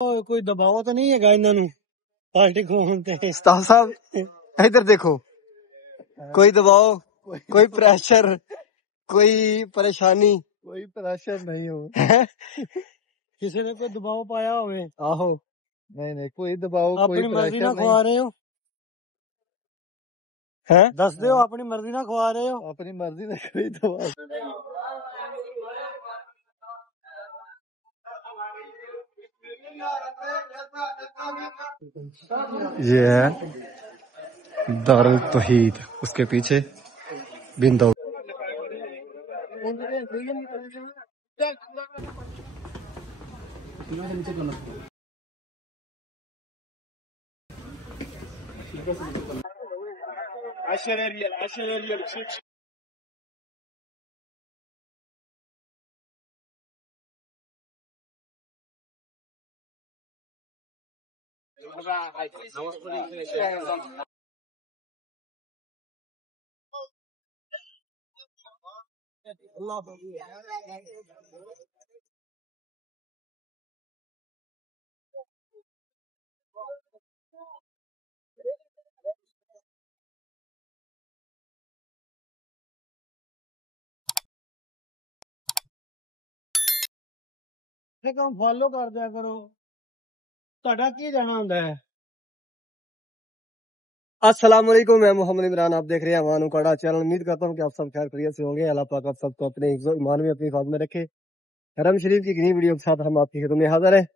کوئی دباؤ تو نہیں ہے انہوں پارٹی کھولتے ہیں استاد صاحب ادھر دیکھو، کوئی دباؤ، کوئی پریشر، کوئی پریشانی، کوئی پریشر نہیں ہو کسی نے کوئی دباؤ پایا ہوئے؟ آہو نہیں کوئی دباؤ، کوئی اپنی مرضی پریشر نہ نہیں کھوا رہے ہو؟ دس دیو اپنی مرضی نہ کھوا رہے ہو؟ اپنی مرضی سے کوئی دباؤ یہ ہے دارالتوحید، اس کے پیچھے بندو کام فالو کر دیا کرو، تہاڈا کی جانا ہوندا ہے؟ السلام علیکم، میں محمد عمران، آپ دیکھ رہے ہیں وانو کڑا چینل۔ امید کرتا ہوں کہ آپ سب خیر خیریت سے ہوں گے۔ اللہ پاک آپ سب کو اپنے حفظ و ایمان میں، اپنی حفاظت میں رکھے۔ حرم شریف کی نئی ویڈیو کے ساتھ ہم آپ کی خدمت میں حاضر ہیں۔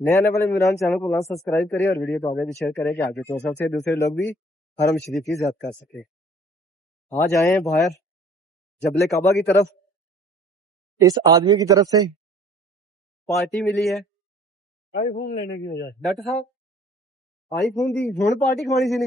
نئے آنے والے عمران چینل کو سبسکرائب کریں اور ویڈیو کو آگے بھی شیئر کریں کہ آگے تو سب سے دوسرے لوگ بھی حرم شریف کی زیارت کر سکے۔ آج آئے ہیں باہر جبل کعبہ کی طرف۔ اس آدمی کی طرف سے پارٹی ملی ہے آئی فون لینے کی وجہ سے۔ ڈاکٹر صاحب آئی فون دی ہن پارٹی کھوانی سی نے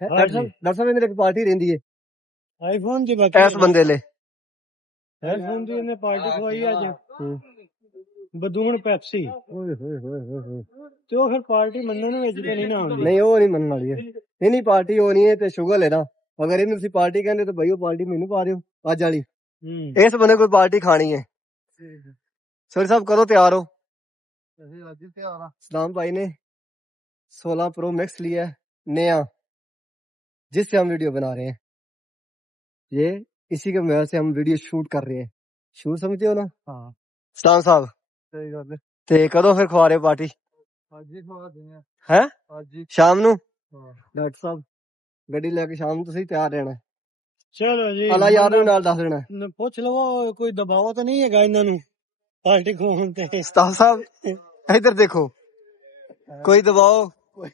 ڈاکٹر صاحب نے پارٹی رہندی ہے آئی فون دی باقی ایس بندے لے آئی فون دی نے پارٹی کھوائی اج بدون پیپسی تے او پھر پارٹی منن وچ تے نہیں نہ ہوندی۔ نہیں وہ نہیں منن والی ہے، نہیں پارٹی ہونی ہے تے شغل ہے نا۔ اگر انہوں تسی پارٹی کہندے تو بھائی وہ پارٹی مینوں پا دیو اج والی۔ اس بندے کوئی پارٹی کھانی ہے۔ سر صاحب کدو تیار ہو؟ اسلام بھائی نے 16 پرو میکس لیا ہے نیا، جس سے ہم ویڈیو بنا رہے ہیں۔ یہ اسی کے وجہ سے ہم ویڈیو شوٹ کر رہے ہیں۔ شوٹ سمجھتے ہو نا؟ ہاں اسلام صاحب تے کدو پھر کھوا رہے ہو پارٹی؟ ہے شام نو؟ ڈاکٹر صاحب گڈی لے کے شام تسی تیار رہنا۔ چلو جی اللہ یار نال دس دینا۔ پوچھ لو کوئی دباؤ تو نہیں ہے انہوں پارٹی کھولتے ہیں؟ استاد صاحب ادھر دیکھو، کوئی دباؤ،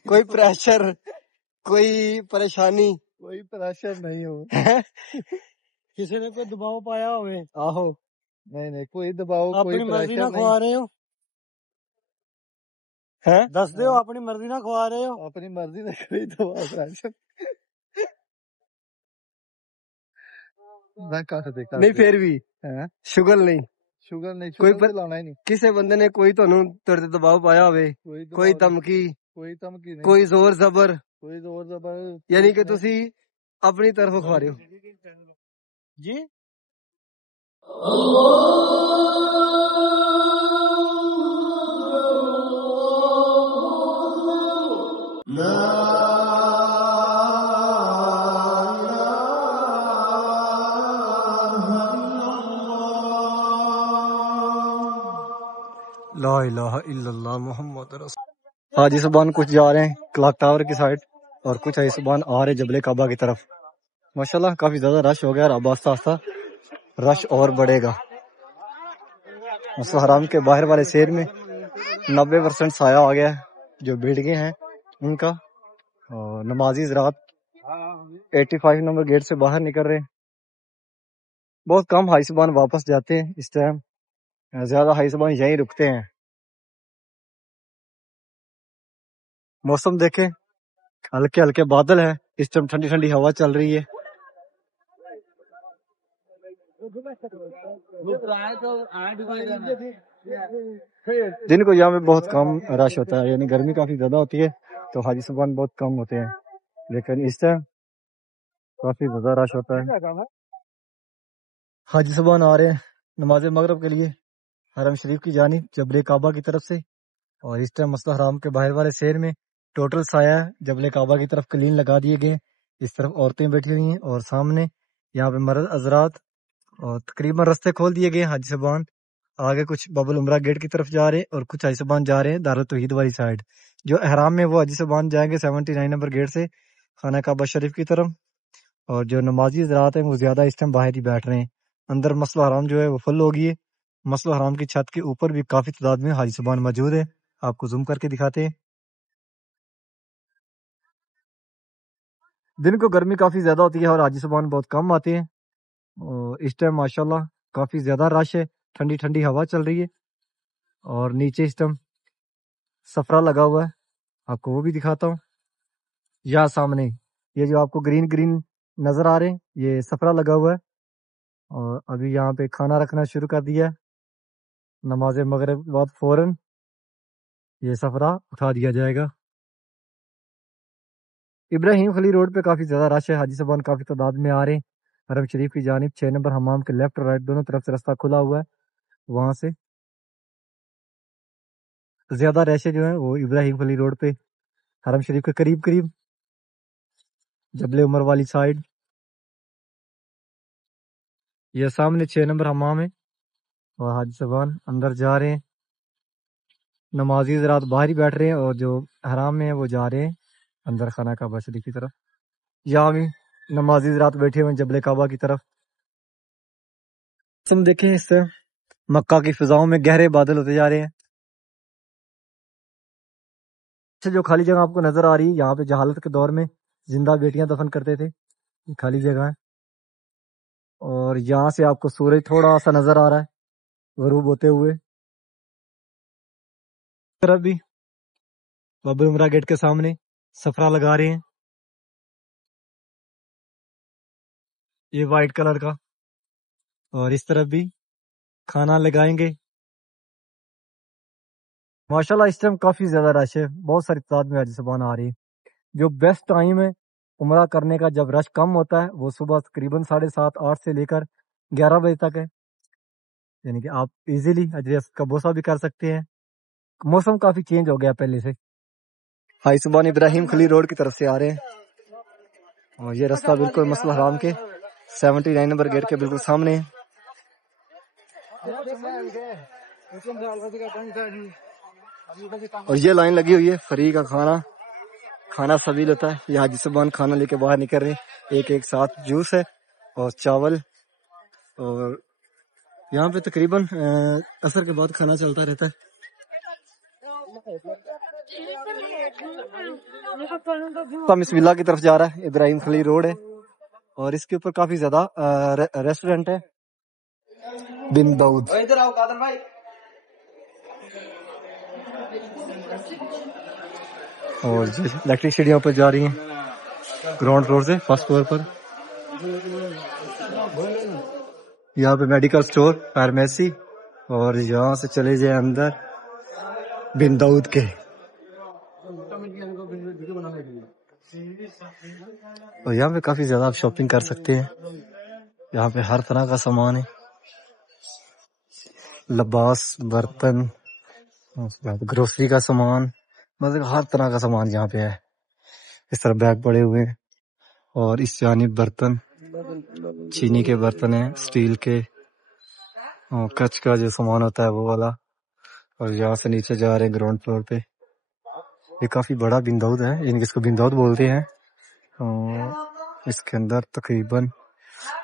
کوئی پریشر، کوئی پریشانی، کوئی پریشر نہیں ہو کسی نے کوئی دباؤ پایا ہوئے؟ آہو نہیں کوئی دباؤ، کوئی اپنی مرضی پریشر نہ نہیں۔ کھوا رہے ہو؟ دس دیو اپنی مرضی نہ کھوا رہے ہو؟ اپنی مرضی سے کوئی دباؤ پریشر نہیں، پھر بھی شگل نہیں، شگل نہیں، کوئی لانا ہی نہیں۔ کسی بندے نے کوئی تہاڈے تے دباؤ پایا ہوئے، کوئی دھمکی، کوئی زور زبر، یعنی کہ تسی اپنی طرف کھوا رہے ہو۔ جی لا الہ الا اللہ محمد رسول۔ حاجی صبان کچھ جا رہے ہیں کلاک ٹاور کی سائڈ اور کچھ حاجی صبان آ رہے جبل کعبہ کی طرف۔ ماشاءاللہ کافی زیادہ رش ہو گیا اور اب آہستہ آہستہ رش اور بڑھے گا۔ مسجد حرام کے باہر والے سیر میں 90% سایہ آ گیا ہے، جو بلڈنگیں ہیں ان کا۔ اور نمازی حضرات 85 نمبر گیٹ سے باہر نکل رہے ہیں۔ بہت کم حاجی صبان واپس جاتے ہیں اس ٹائم، زیادہ حاجی صبان یہیں رکتے ہیں۔ موسم دیکھیں، ہلکے ہلکے بادل ہے، اس ٹائم ٹھنڈی ٹھنڈی ہوا چل رہی ہے۔ دن کو یہاں پہ بہت کم رش ہوتا ہے، یعنی گرمی کافی زیادہ ہوتی ہے تو حاجی صبان بہت کم ہوتے ہیں، لیکن اس ٹائم کافی زیادہ رش ہوتا ہے۔ حاجی صبان آ رہے ہیں نماز مغرب کے لیے حرم شریف کی جانب جبل کعبہ کی طرف سے۔ اور اس ٹائم مسجد حرام کے باہر والے شیر میں ٹوٹل سایہ جبل کعبہ کی طرف کلین لگا دیے گئے. اس طرف عورتیں بیٹھی ہوئی ہیں اور سامنے یہاں پہ مرد حضرات، اور تقریباً رستے کھول دیے گئے حاجی صاحبان. آگے کچھ باب العمرہ گیٹ کی طرف جا رہے ہیں اور کچھ حاجی صاحبان جا رہے ہیں دارالتوحید والی سائڈ. جو احرام میں وہ حاجی صاحبان جائیں گے 79 نمبر گیٹ سے خانہ کعبہ شریف کی طرف، اور جو نمازی حضرات ہیں وہ زیادہ اس ٹائم باہر ہی بیٹھ رہے ہیں. اندر مسجد حرام جو ہے وہ فل ہو گئی ہے. مسجد حرام کی چھت کے اوپر بھی کافی تعداد میں حاجی صاحبان موجود ہیں. آپ کو زوم کر کے دکھاتے ہیں. دن کو گرمی کافی زیادہ ہوتی ہے اور حاجی صاحبان بہت کم آتے ہیں. اور اس ٹائم ماشاءاللہ کافی زیادہ رش ہے، ٹھنڈی ٹھنڈی ہوا چل رہی ہے. اور نیچے اس ٹائم سفرہ لگا ہوا ہے، آپ کو وہ بھی دکھاتا ہوں. یہاں سامنے یہ جو آپ کو گرین گرین نظر آ رہے ہیں یہ سفرہ لگا ہوا ہے. اور ابھی یہاں پہ کھانا رکھنا شروع کر دیا ہے. نماز مغرب کے بعد فوراً یہ سفرہ اٹھا دیا جائے گا. ابراہیم خلیل روڈ پہ کافی زیادہ رش ہے، حاجی صاحبان کافی تعداد میں آ رہے ہیں حرم شریف کی جانب. 6 نمبر حمام کے لیفٹ اور رائٹ دونوں طرف سے رستہ کھلا ہوا ہے. وہاں سے زیادہ رش جو ہیں وہ ابراہیم خلیل روڈ پہ حرم شریف کے قریب قریب جبل عمر والی سائڈ. یہ سامنے 6 نمبر حمام ہے اور حاجی صاحبان اندر جا رہے ہیں. نمازی حضرات باہر ہی بیٹھ رہے ہیں اور جو حرام میں ہیں وہ جا رہے ہیں اندر خانہ کعبہ شریف کی طرف. یہاں بھی نمازی حضرات بیٹھے ہوئے ہیں جبل کعبہ کی طرف. تم دیکھیں اس سے مکہ کی فضاؤں میں گہرے بادل ہوتے جا رہے ہیں. جو خالی جگہ آپ کو نظر آ رہی ہے یہاں پہ جہالت کے دور میں زندہ بیٹیاں دفن کرتے تھے، یہ خالی جگہ ہے. اور یہاں سے آپ کو سورج تھوڑا سا نظر آ رہا ہے غروب ہوتے ہوئے. طرف بھی باب عمرہ گیٹ کے سامنے سفرہ لگا رہے ہیں یہ وائٹ کلر کا، اور اس طرف بھی کھانا لگائیں گے. ماشاءاللہ اس ٹائم کافی زیادہ رش ہے، بہت ساری تعداد میں حاجی صاحبان آ رہے ہیں. جو بیسٹ ٹائم ہے عمرہ کرنے کا جب رش کم ہوتا ہے وہ صبح تقریباً 7:30 8 سے لے کر 11 بجے تک ہے. یعنی کہ آپ ایزیلی حج کا بوسہ بھی کر سکتے ہیں. موسم کافی چینج ہو گیا پہلے سے. حاجی صاحبان ابراہیم خلیل روڈ کی طرف سے آ رہے ہیں اور یہ راستہ بالکل مسجد حرام کے 79 نمبر گیٹ کے بالکل سامنے ہے. اور یہ لائن لگی ہوئی ہے فری کا کھانا سبھی لیتا ہے. یہ حاجی صاحبان کھانا لے کے باہر نکل رہے ہیں، ایک ساتھ جوس ہے اور چاول. اور یہاں پہ تقریباً عصر کے بعد کھانا چلتا رہتا ہے. بسم اللہ کی طرف جا رہا ہے، ابراہیم خلیل روڈ ہے اور اس کے اوپر کافی زیادہ ریسٹورنٹ ہے. بن داؤد اور الیکٹرک سیڑھیاں پر جا رہی ہیں گراؤنڈ فلور سے فرسٹ فلور پر. یہاں پہ میڈیکل سٹور فارمیسی، اور یہاں سے چلے جائیں اندر بن داؤد کے. اور یہاں پہ کافی زیادہ آپ شاپنگ کر سکتے ہیں. یہاں پہ ہر طرح کا سامان ہے، لباس، برتن، گروسری کا سامان، مطلب ہر طرح کا سامان یہاں پہ ہے. اس طرح بیگ پڑے ہوئے ہیں اور اس جانب برتن، چینی کے برتن ہیں، سٹیل کے، اور کچھ کا جو سامان ہوتا ہے وہ والا. اور یہاں سے نیچے جا رہے ہیں گراؤنڈ فلور پہ. یہ کافی بڑا بن داؤد ہے، یعنی کہ اس کو بن داؤد بولتے ہیں. اور اس کے اندر تقریباً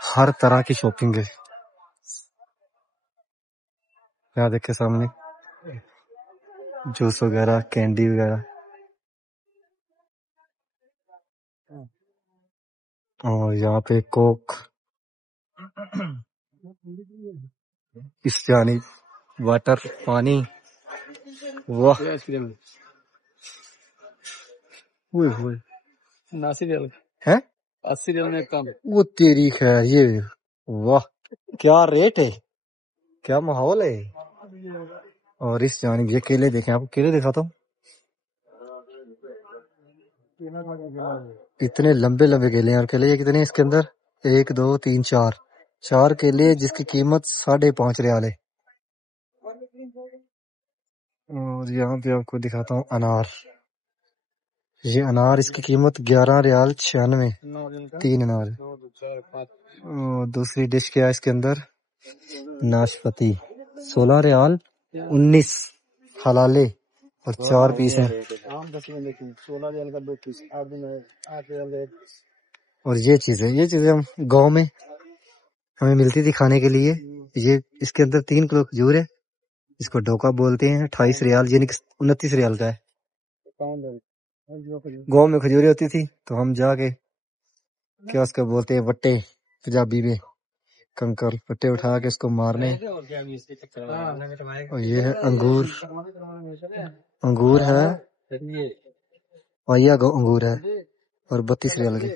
ہر طرح کی شاپنگ ہے. یہاں دیکھیں سامنے جوس وغیرہ، کینڈی وغیرہ. اور یہاں پہ کوک، اس جانب واٹر، پانی. واہ ہوئے ہے 80 ریال میں کم. وہ تیری خیر، یہ واہ کیا ریٹ ہے، کیا ماحول ہے. اور اس جانب یہ کیلے دیکھیں، آپ کو کیلے دکھاتا ہوں. اتنے لمبے لمبے کیلے ہیں. اور کیلے یہ کتنے ہیں اس کے اندر؟ 1 2 3 4 کیلے جس کی قیمت 5.5 ریال ہے. اور یہاں پہ آپ کو دکھاتا ہوں انار. یہ انار اس کی قیمت 11 ریال 96. 3 انار. اور دوسری ڈش کیا ہے اس کے اندر؟ ناشپتی. 16 ریال 19 حلالے اور 4 پیس ہیں. اور یہ چیزیں ہم گاؤں میں ہمیں ملتی تھی کھانے کے لیے. یہ اس کے اندر 3 کلو کھجور ہے، اس کو ڈوکا بولتے ہیں. 28 ریال یعنی 29 ریال کا ہے. گاؤں میں کھجوریں ہوتی تھی تو ہم جا کے کیا اس کو بولتے ہیں وٹے، پنجابی میں کنکر، وٹے اٹھا کے اس کو مارنے. اور یہ ہے انگور ہے، اور یہ انگور ہے اور 32 ریال کے.